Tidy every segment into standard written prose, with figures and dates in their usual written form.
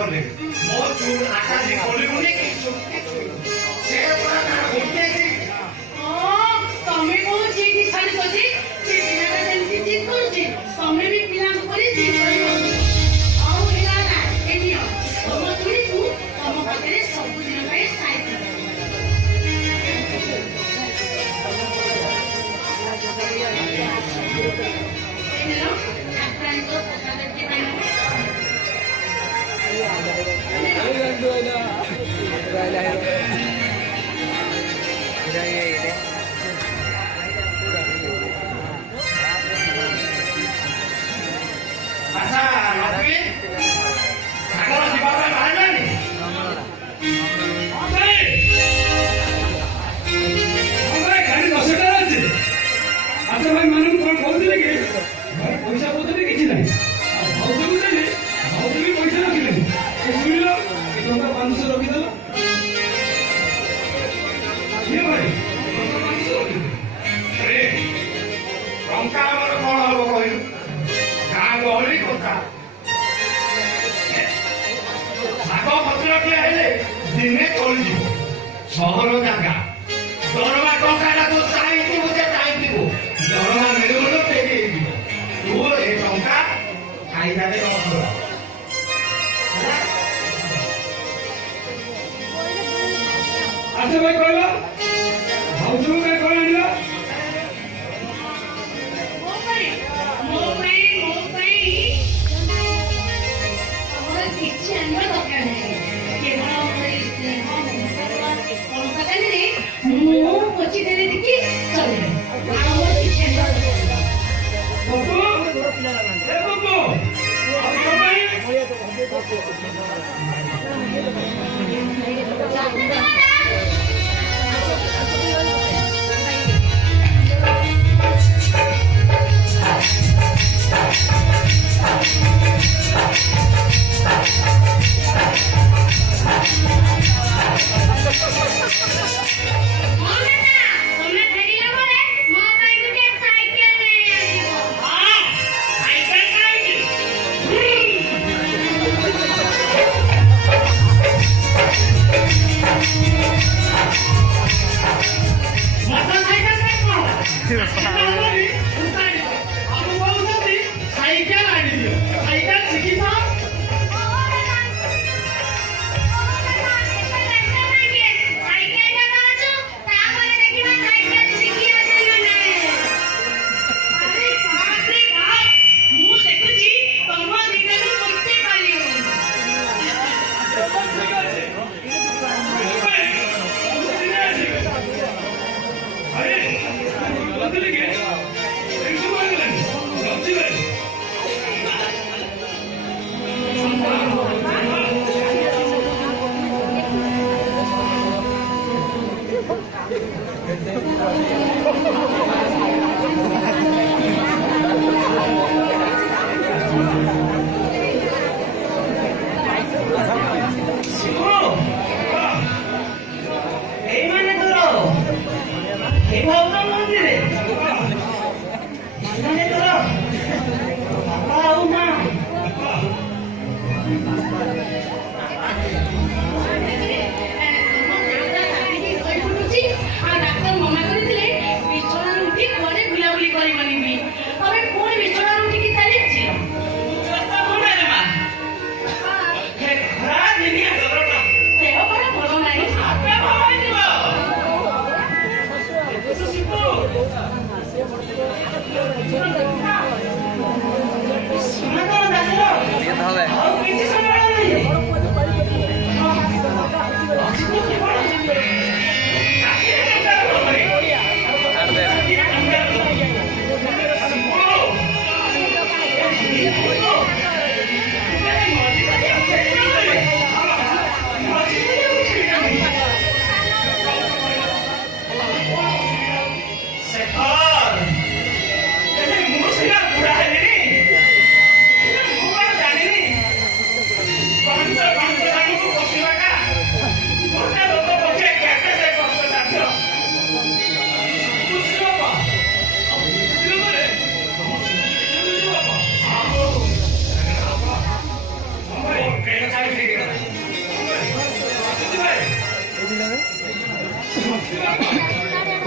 कले मो चूल आटा जी कोली मुने की चुपके से पूरा ना होते की तमे को चीनी छाड़ी सोची चीनी ना जेंती ठीक करूची तमे भी पिला को परी ठीक करियो आउ हेला ना एनियो तम तुरी को तम पकरे सब दिन पे साइड एनियो आप्रान को पसाद के बानो अच्छा लक्ष्मी सागर जीवा पे बाहर गाड़ी 10 टा আছে আচ্ছা ভাই মানুষ কোন বলছিলে কি ভাই পয়সা পত্র কিছু নাই আর ভাউজକୁ দেলে ভাউজ ବି পয়সା ରଖିଲେ শুনিল এই টଙ୍କା 500 ରଖି ଦେଲ ये भाई 500 ରଖି रे ଟଙ୍କା ଆମର କଣ ହବ କହିଲୁ ଗାଁ ଗହଳି କଥା ଶାଗ ପତ୍ର କିଏ ହେଲେ ଦିନେ ଚଳିଯିବ ସହର ଜାଗା ଦରମା ଟଙ୍କାଟା ତୁ ଚାହିଁଥିବୁ ଯେ ଚାହିଁଥିବୁ ଦରମା ମିଳିବନି ଫେରି ହେଇଯିବ ତୁ ଏ ଟଙ୍କା ଖାଇବାରେ ନଷ୍ଟ ଆଚ୍ଛା ଭାଇ କହିଲ ଭାଉଜକୁ କାଇଁ କଣ ଆଣିଲ ମୋ ପାଇଁ ଆମର କିଛି ଆଣିବା ଦରକାର ନାହିଁ କେବଳ କଲକାତାରେ ମୁଁ କୋଚି ଦେଲେ ଦେଖି ଚଳିବେ ଆଉ ମୋର କିଛି ଆଣିବା ଦରକାର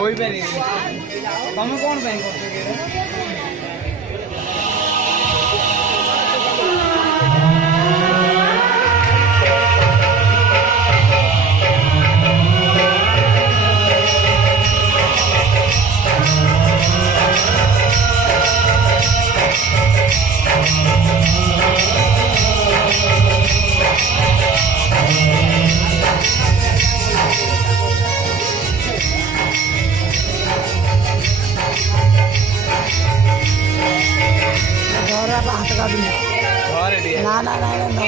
कोई पे नहीं तुम कौन पे ନା ନା ନା ନା